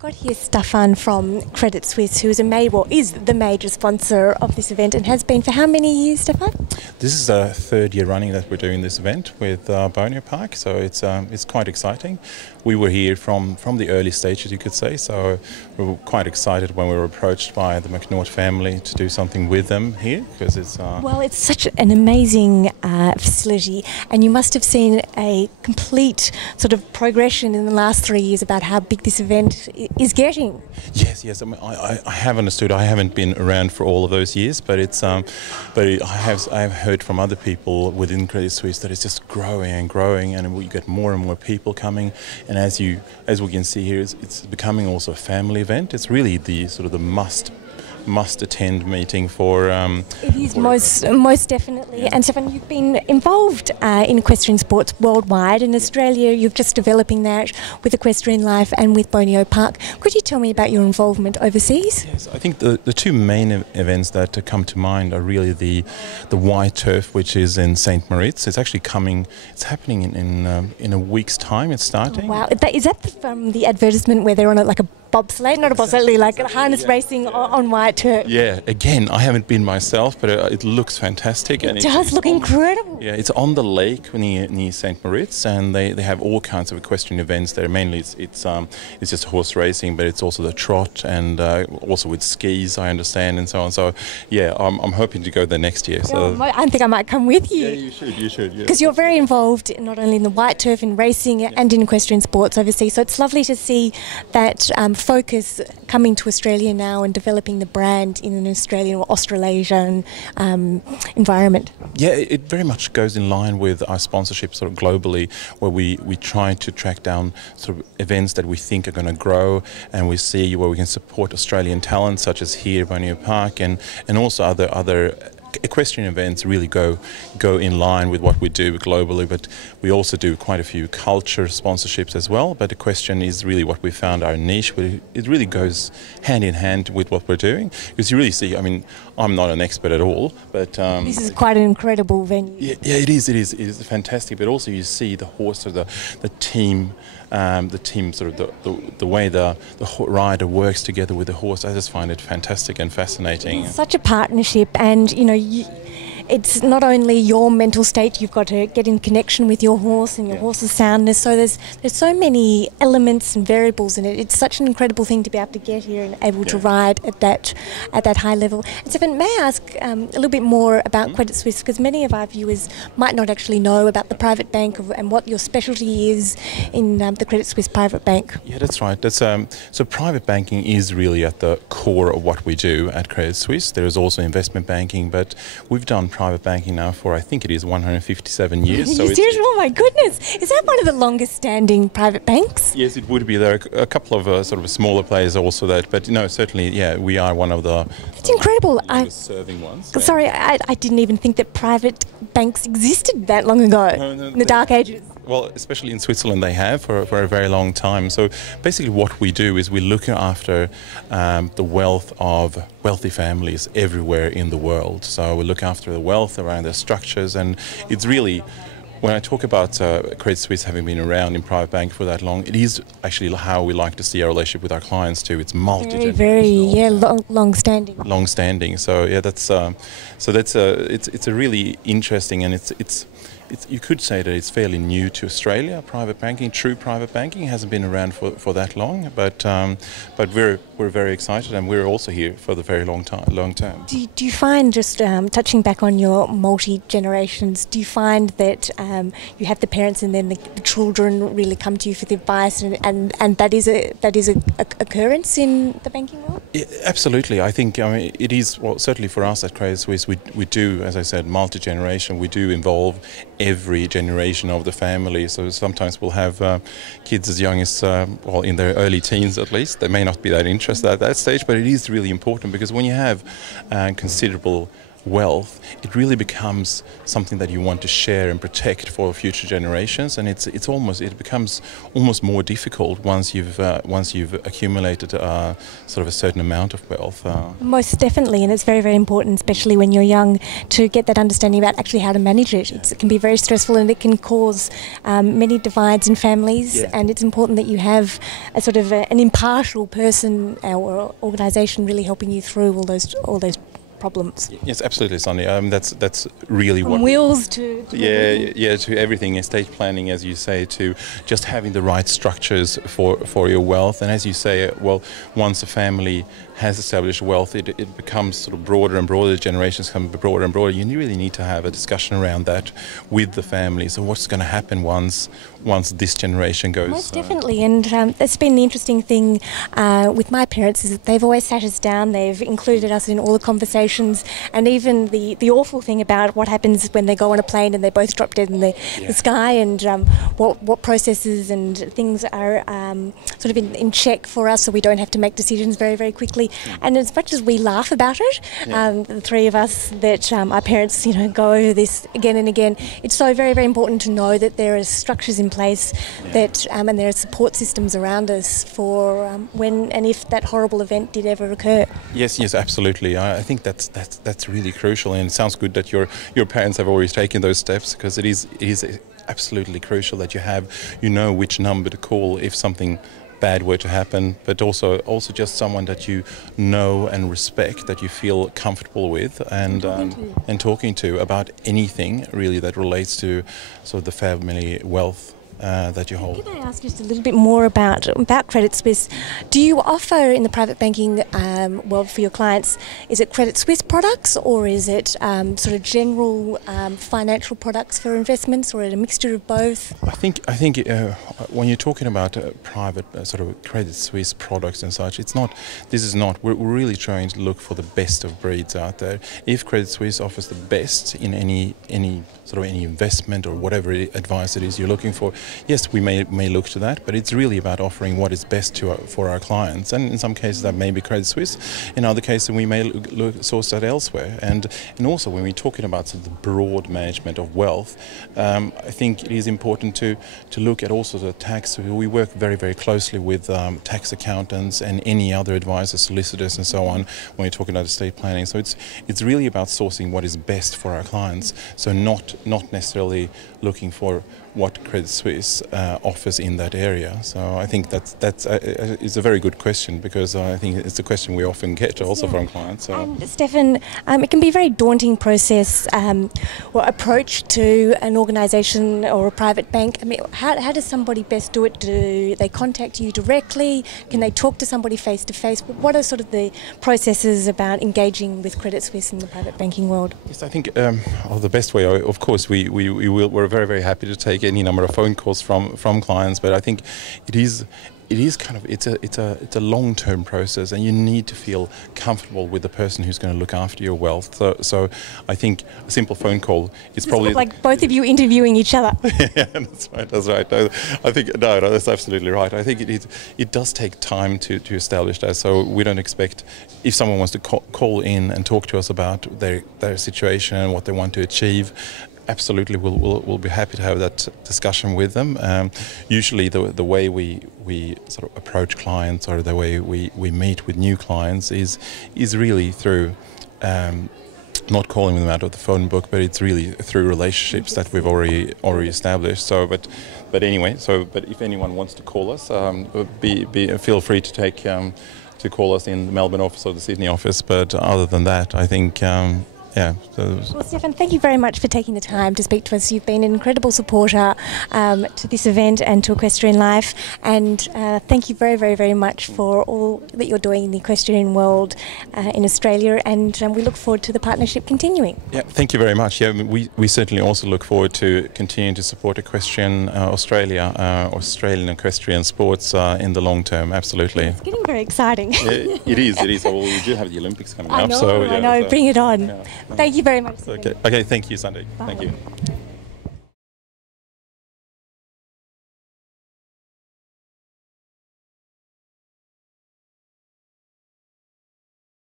Got here Stefan from Credit Suisse, who is is the major sponsor of this event and has been for how many years, Stefan? This is the third year running that we're doing this event with Bonio Park, so it's quite exciting. We were here from the early stages, you could say, so we were quite excited when we were approached by the McNaught family to do something with them here, because it's... Well, it's such an amazing facility, and you must have seen a complete sort of progression in the last 3 years about how big this event is getting. Yes. I mean, I have understood. I haven't been around for all of those years, but I have heard from other people within Credit Suisse that it's just growing and growing, and we get more and more people coming. And as we can see here, it's becoming also a family event. It's really the sort of the must attend meeting for it is most definitely. And Stefan, you've been involved in equestrian sports worldwide. In Australia you're just developing that with Equestrian Life and with Bonio Park. Could you tell me about your involvement overseas? Yes, I think the two main events that come to mind are really the white turf, which is in St. Moritz. It's happening in a week's time. It's starting. Wow, is that from the advertisement where they're on like a bobsleigh, not a bobsleigh, like harness racing on white turf? Yeah, again, I haven't been myself, but it looks fantastic. It does look incredible. Yeah, it's on the lake near St. Moritz, and they have all kinds of equestrian events there. Mainly it's just horse racing, but it's also the trot and also with skis, I understand, and so on. So yeah, I'm hoping to go there next year. So I think I might come with you. Yeah, you should. Yeah. Because you're very involved not only in the white turf, in racing and in equestrian sports overseas. So it's lovely to see that focus coming to Australia now and developing the brand in an Australian or Australasian environment. Yeah, it very much goes in line with our sponsorship sort of globally, where we try to track down sort of events that we think are going to grow, and we see where we can support Australian talent, such as here, Bonio Park, and also other equestrian events really go in line with what we do globally, but we also do quite a few culture sponsorships as well. But equestrian is really what we found our niche. It really goes hand in hand with what we're doing, because you really see, I mean, I'm not an expert at all, but this is quite an incredible venue. Yeah, it is fantastic. But also you see the horse, or the team. Sort of the way the rider works together with the horse. I just find it fantastic and fascinating. It's such a partnership, and it's not only your mental state, you've got to get in connection with your horse and your horse's soundness. So there's so many elements and variables in it. It's such an incredible thing to be able to get here and able to ride at that high level. And Stefan, may I ask a little bit more about Credit Suisse, because many of our viewers might not actually know about the private bank and what your specialty is in the Credit Suisse private bank. Yeah, that's right. So private banking is really at the core of what we do at Credit Suisse. There is also investment banking, but we've done private banking now for, I think it is 157 years. So seriously? Oh my goodness! Is that one of the longest standing private banks? Yes, it would be. There are a couple of sort of smaller players also but certainly, yeah, we are one of the incredible. Serving ones. Sorry, I didn't even think that private banks existed that long ago, in the dark ages. Well, especially in Switzerland, they have for a very long time. So basically what we do is we look after the wealth of wealthy families everywhere in the world. So we look after the wealth around their structures, and it's really, when I talk about Credit Suisse having been around in private banking for that long, it is actually how we like to see our relationship with our clients too. It's multi-generational. Long-standing. Long-standing. So yeah, it's a really interesting, and it's you could say that it's fairly new to Australia. Private banking, true private banking, hasn't been around for that long, but we're very excited, and we're also here for the very long term. Do you find, just touching back on your multi-generations, do you find that you have the parents and then the children really come to you for the advice, and that is a occurrence in the banking world? Yeah, absolutely. I think it is, well, certainly for us at Credit Suisse, we do, as I said, multi-generation. We do involve every generation of the family. So sometimes we'll have kids as young as, in their early teens at least. They may not be that interested at that stage, but it is really important, because when you have considerable wealth, it really becomes something that you want to share and protect for future generations, and it becomes almost more difficult once you've accumulated sort of a certain amount of wealth. Most definitely, and it's very, very important, especially when you're young, to get that understanding about actually how to manage it. It can be very stressful, and it can cause many divides in families, and it's important that you have a sort of an impartial person or organisation really helping you through all those problems. Yes, absolutely, Sandy. That's really From what wills to to everything. Estate planning, as you say, to just having the right structures for your wealth. And as you say, well, once a family has established wealth, it becomes sort of broader and broader. Generations come broader and broader. You really need to have a discussion around that with the family. So what's going to happen once this generation goes? Most definitely, and that's been the interesting thing with my parents, is that they've always sat us down. They've included us in all the conversations, and even the awful thing about what happens when they go on a plane and they both drop dead in the sky, and what processes and things are sort of in check for us, so we don't have to make decisions very, very quickly. And as much as we laugh about it, the three of us, that our parents, go over this again and again, it's so very, very important to know that there are structures in place that and there are support systems around us for when and if that horrible event did ever occur. Yes, absolutely. I think that's really crucial, and it sounds good that your parents have already taken those steps, because it is absolutely crucial that you know which number to call if something bad were to happen, but also just someone that you know and respect, that you feel comfortable with, and talking to about anything really that relates to sort of the family wealth that you hold. Can I ask just a little bit more about Credit Suisse? Do you offer in the private banking world for your clients, is it Credit Suisse products, or is it sort of general financial products for investments, or a mixture of both? I think when you're talking about private sort of Credit Suisse products and such, we're really trying to look for the best of breeds out there. If Credit Suisse offers the best in any investment or whatever advice it is you're looking for, yes, we may look to that, but it's really about offering what is best for our clients. And in some cases that may be Credit Suisse, in other cases we may source that elsewhere. And also when we're talking about sort of the broad management of wealth, I think it is important to look at also the tax. We work very, very closely with tax accountants and any other advisors, solicitors and so on when we're talking about estate planning. So it's really about sourcing what is best for our clients. So not necessarily looking for what Credit Suisse offers in that area. So I think that's is a very good question, because I think it's a question we often get also from clients. So. And Stefan, it can be a very daunting process or approach to an organisation or a private bank. I mean, how does somebody best do it? Do they contact you directly? Can they talk to somebody face to face? What are sort of the processes about engaging with Credit Suisse in the private banking world? Yes, I think the best way, of course, we're very, very happy to take any number of phone calls from clients, but I think it is kind of it's a long-term process, and you need to feel comfortable with the person who's going to look after your wealth. So I think a simple phone call is probably like both of you interviewing each other. Yeah, that's right. No, I think no, that's absolutely right. I think it does take time to establish that. So we don't expect, if someone wants to call in and talk to us about their situation and what they want to achieve, absolutely, we'll be happy to have that discussion with them. Usually the way we sort of approach clients, or the way we meet with new clients is really through not calling them out of the phone book, but it's really through relationships that we've already established. So but anyway, but if anyone wants to call us, feel free to take to call us in the Melbourne office or the Sydney office. But other than that, I think Well, Stefan, thank you very much for taking the time to speak to us. You've been an incredible supporter to this event and to Equestrian Life, and thank you very, very, very much for all that you're doing in the equestrian world in Australia, and we look forward to the partnership continuing. Yeah, thank you very much. Yeah, we certainly also look forward to continuing to support Equestrian Australia, Australian equestrian sports in the long term. Absolutely. It's getting very exciting. Yeah, it is. Well, we do have the Olympics coming up. I know, bring it on. Yeah. Thank you very much. Okay, thank you, Sandy. Bye. Thank you.